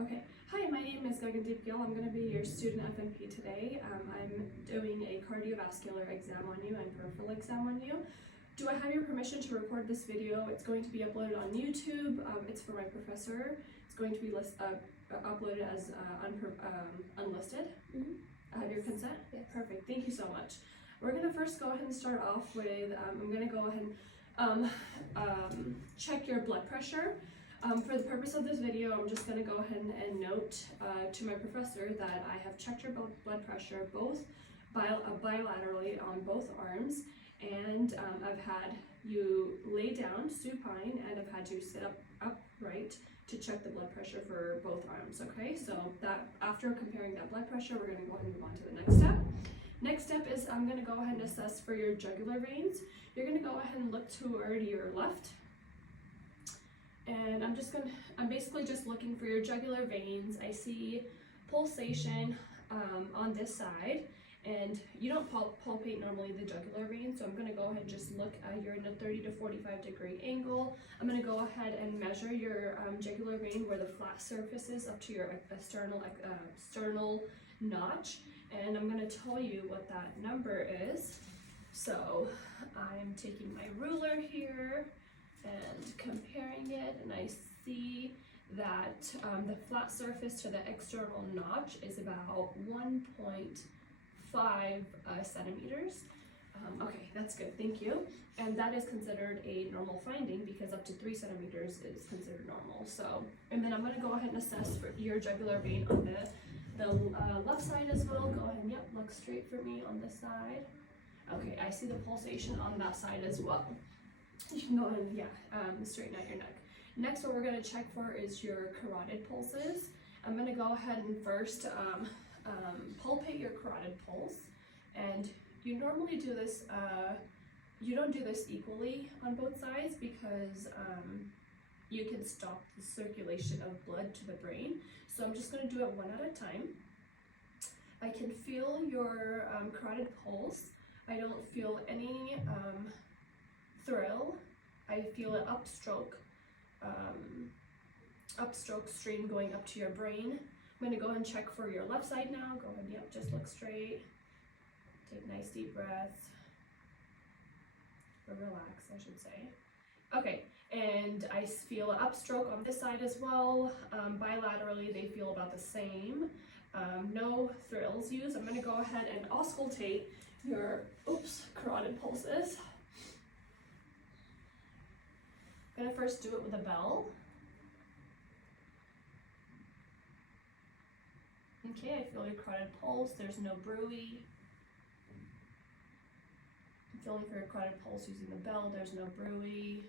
Okay. Hi, my name is Gagandeep Gill. I'm going to be your student FNP today. I'm doing a cardiovascular exam on you and peripheral exam on you. Do I have your permission to record this video? It's going to be uploaded on YouTube. It's for my professor. It's going to be uploaded as unlisted. I have your consent? Yes. Perfect. Thank you so much. We're going to first go ahead and start off with, I'm going to go ahead and check your blood pressure. For the purpose of this video, I'm just going to go ahead and note to my professor that I have checked your blood pressure both bilaterally on both arms, and I've had you lay down supine, and I've had you sit up upright to check the blood pressure for both arms. Okay, so that after comparing that blood pressure, we're going to go ahead and move on to the next step. Next step is I'm going to go ahead and assess for your jugular veins. You're going to go ahead and look toward your left. And I'm basically just looking for your jugular veins. I see pulsation on this side, and you don't palpate normally the jugular vein, so I'm going to go ahead and just look at you're in a 30 to 45 degree angle. I'm going to go ahead and measure your jugular vein where the flat surface is up to your sternal notch, and I'm going to tell you what that number is. So I'm taking my ruler here and comparing it, and I see that the flat surface to the external notch is about 1.5 centimeters. Okay, that's good, thank you. And that is considered a normal finding because up to 3 centimeters is considered normal. So, and then I'm going to go ahead and assess for your jugular vein on the left side as well. Go ahead and look straight for me on this side. Okay, I see the pulsation on that side as well. You can go ahead and straighten out your neck. Next, what we're going to check for is your carotid pulses. I'm going to go ahead and first palpate your carotid pulse. And you normally do this, you don't do this equally on both sides because you can stop the circulation of blood to the brain. So I'm just going to do it one at a time. I can feel your carotid pulse. I don't feel any thrill. I feel an upstroke stream going up to your brain. I'm going to go ahead and check for your left side now. Go ahead, just look straight. Take nice deep breaths. Or relax, I should say. Okay, and I feel an upstroke on this side as well. Bilaterally, they feel about the same. No thrills used. I'm going to go ahead and auscultate your carotid pulses. I'm going to first do it with a bell. Okay, I feel your carotid pulse. There's no bruit. I'm feeling for your carotid pulse using the bell. There's no bruit.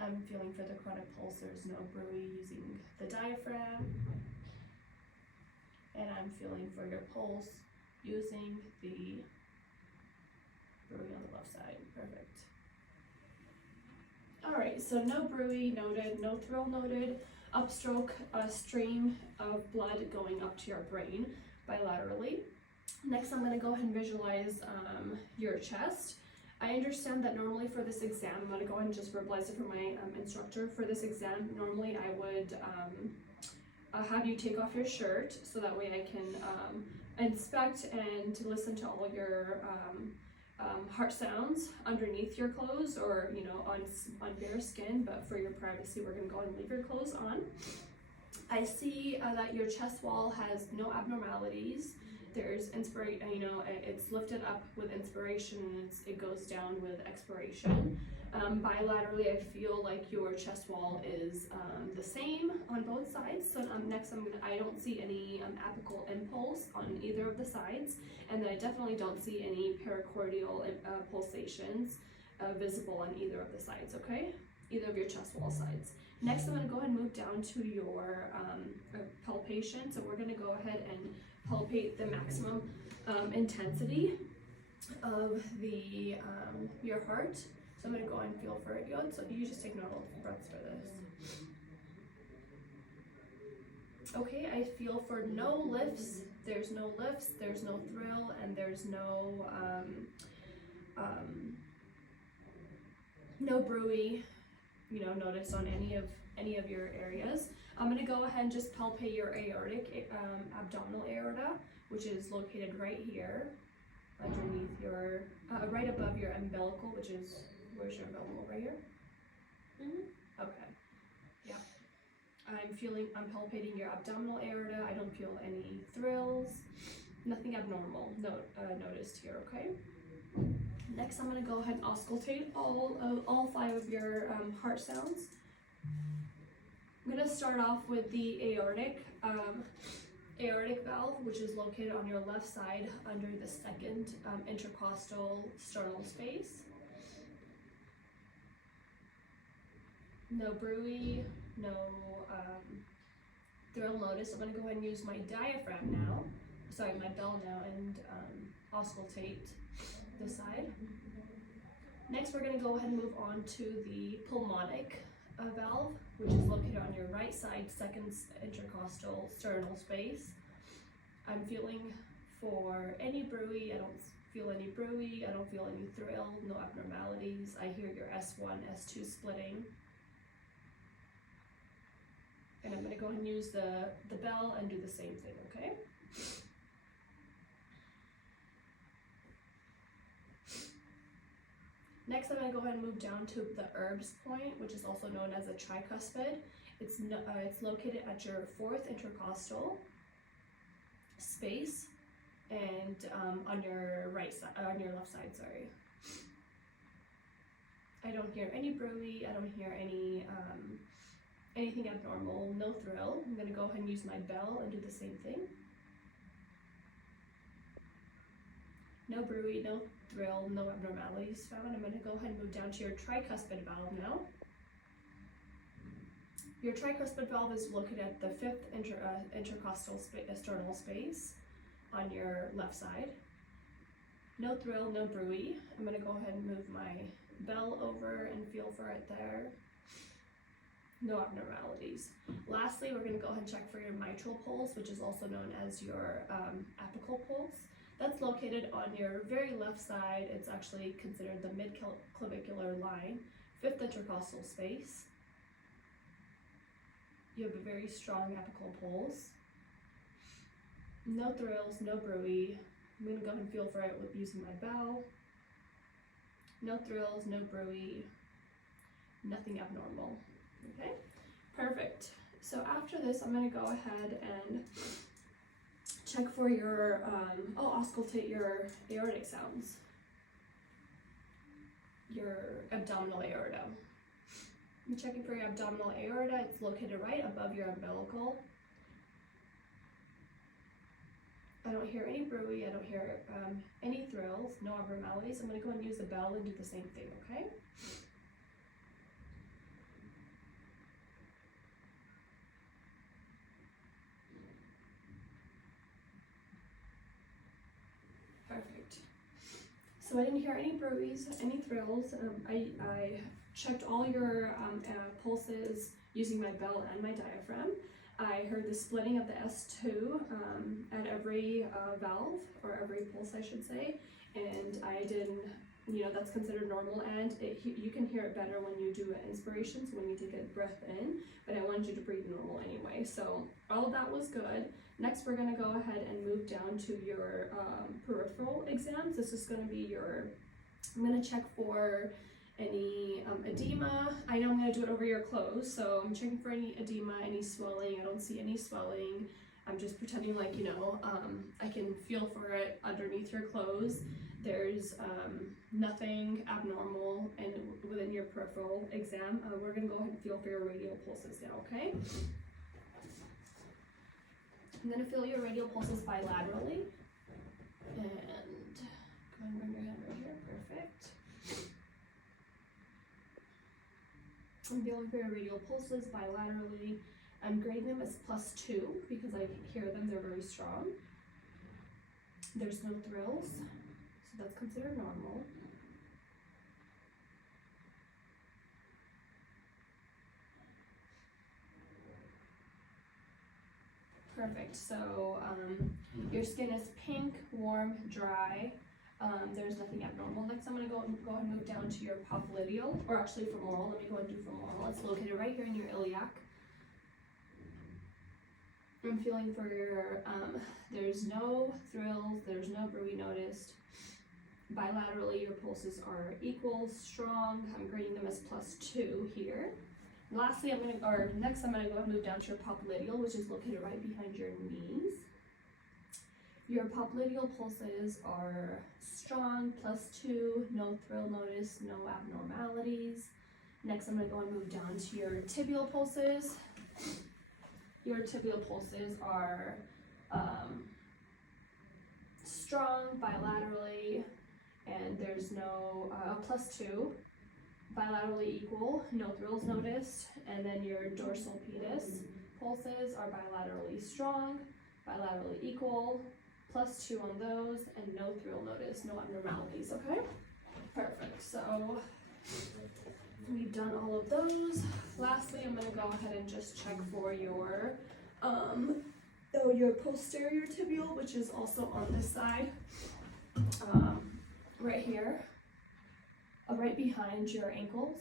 I'm feeling for the carotid pulse. There's no bruit using the diaphragm. And I'm feeling for your pulse using the bruit on the left side. Perfect. Alright, so no bruit noted, no thrill noted, upstroke, stream of blood going up to your brain bilaterally. Next, I'm going to go ahead and visualize your chest. I understand that normally for this exam, I'm going to go ahead and just verbalize it for my instructor. For this exam, normally I would have you take off your shirt so that way I can inspect and listen to all your heart sounds underneath your clothes or on bare skin, but for your privacy we're going to go ahead and leave your clothes on. I see that your chest wall has no abnormalities. There's it's lifted up with inspiration and it goes down with expiration. Bilaterally, I feel like your chest wall is the same on both sides. So next, I don't see any apical impulse on either of the sides, and then I definitely don't see any pericardial pulsations visible on either of the sides. Okay, either of your chest wall sides. Next, I'm going to go ahead and move down to your palpation. So we're going to go ahead and palpate the maximum intensity of your heart. So I'm going to go and feel for it. So you just take normal breaths for this. Okay, I feel for no lifts. There's no lifts, there's no thrill, and there's no bruit, noticed on any of your areas. I'm going to go ahead and just palpate your aortic, abdominal aorta, which is located right here, underneath your, right above your umbilical, which is, where's your umbilical, right here? Okay, yeah. I'm palpating your abdominal aorta. I don't feel any thrills, nothing abnormal noticed here, okay? Next, I'm going to go ahead and auscultate all 5 of your heart sounds. I'm going to start off with the aortic valve, which is located on your left side under the second intercostal sternal space. No bruit, no thrill notice. I'm going to go ahead and use my diaphragm now, my bell now, and auscultate this side. Next, we're going to go ahead and move on to the pulmonic valve, which is located on your right side, second intercostal sternal space. I'm feeling for any bruit. I don't feel any bruit. I don't feel any thrill, no abnormalities. I hear your S1, S2 splitting. And I'm going to go ahead and use the bell and do the same thing, okay? Next, I'm going to go ahead and move down to the Erb's point, which is also known as a tricuspid. It's located at your 4th intercostal space and on your left side, sorry. I don't hear any bruit. I don't hear any anything abnormal, no thrill. I'm going to go ahead and use my bell and do the same thing. No bruit, no thrill, no abnormalities found. I'm going to go ahead and move down to your tricuspid valve now. Your tricuspid valve is located at the 5th intercostal sternal space on your left side. No thrill, no bruit. I'm going to go ahead and move my bell over and feel for it there. No abnormalities. Lastly, we're going to go ahead and check for your mitral pulse, which is also known as your apical pulse. That's located on your very left side. It's actually considered the mid-clavicular line, 5th intercostal space. You have a very strong apical pulse. No thrills, no bruit. I'm going to go ahead and feel for it with using my bell. No thrills, no bruit, nothing abnormal. Okay, perfect. So after this, I'm going to go ahead and check for your, auscultate your aortic sounds, your abdominal aorta. I'm checking for your abdominal aorta. It's located right above your umbilical. I don't hear any bruit. I don't hear any thrills, no abnormalities. I'm going to go and use the bell and do the same thing, okay? Perfect. So I didn't hear any bruits, any thrills. I checked all your pulses using my bell and my diaphragm. I heard the splitting of the S2 at every valve, or every pulse I should say, and I didn't, that's considered normal, and you can hear it better when you do an inspiration, so when you take a breath in, but I wanted you to breathe normal anyway, so all of that was good. Next, we're going to go ahead and move down to your peripheral exams. This is going to be I'm going to check for any edema. I know I'm going to do it over your clothes, so I'm checking for any edema, any swelling. I don't see any swelling. I'm just pretending like, I can feel for it underneath your clothes. There's nothing abnormal and within your peripheral exam. We're going to go ahead and feel for your radial pulses now, okay? I'm going to feel your radial pulses bilaterally. And go ahead and bring your hand right here. Perfect. I'm feeling for your radial pulses bilaterally. I'm grading them as +2 because I hear them, they're very strong. There's no thrills, so that's considered normal. Perfect, so your skin is pink, warm, dry. There's nothing abnormal. Next, I'm going to go ahead and move down to your popliteal, or actually femoral. Let me go ahead and do femoral. It's located right here in your iliac. I'm feeling for your, there's no thrills, there's no bruit noticed. Bilaterally, your pulses are equal, strong. I'm grading them as +2 here. Lastly, next I'm going to go and move down to your popliteal, which is located right behind your knees. Your popliteal pulses are strong, +2, no thrill notice, no abnormalities. Next, I'm going to go and move down to your tibial pulses. Your tibial pulses are strong bilaterally, and there's no +2, bilaterally equal, no thrills noticed. And then your dorsal pedis pulses are bilaterally strong, bilaterally equal, +2 on those, and no thrill noticed, no abnormalities. Okay, perfect. So we've done all of those. Lastly, I'm going to go ahead and just check for your posterior tibial, which is also on this side, right here, right behind your ankles.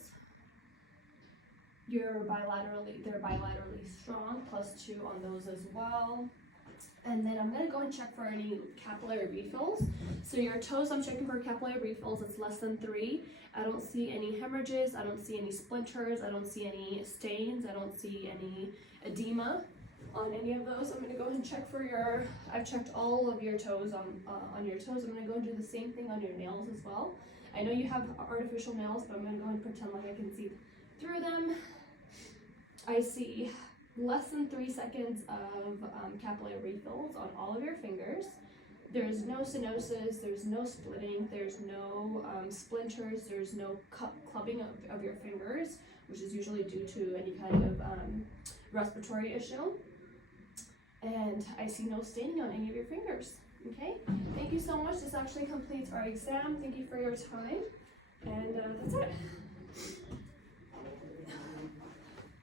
They're bilaterally strong, +2 on those as well. And then I'm going to go and check for any capillary refills. So your toes, I'm checking for capillary refills. It's less than 3. I don't see any hemorrhages. I don't see any splinters. I don't see any stains. I don't see any edema on any of those. I'm going to go ahead and check for I've checked all of your toes on your toes. I'm going to go and do the same thing on your nails as well. I know you have artificial nails, but I'm going to go and pretend like I can see through them. I see less than 3 seconds of capillary refills on all of your fingers. There's no stenosis, there's no splitting, there's no splinters, there's no clubbing of your fingers, which is usually due to any kind of respiratory issue. And I see no staining on any of your fingers. Okay, thank you so much. This actually completes our exam. Thank you for your time, and that's it.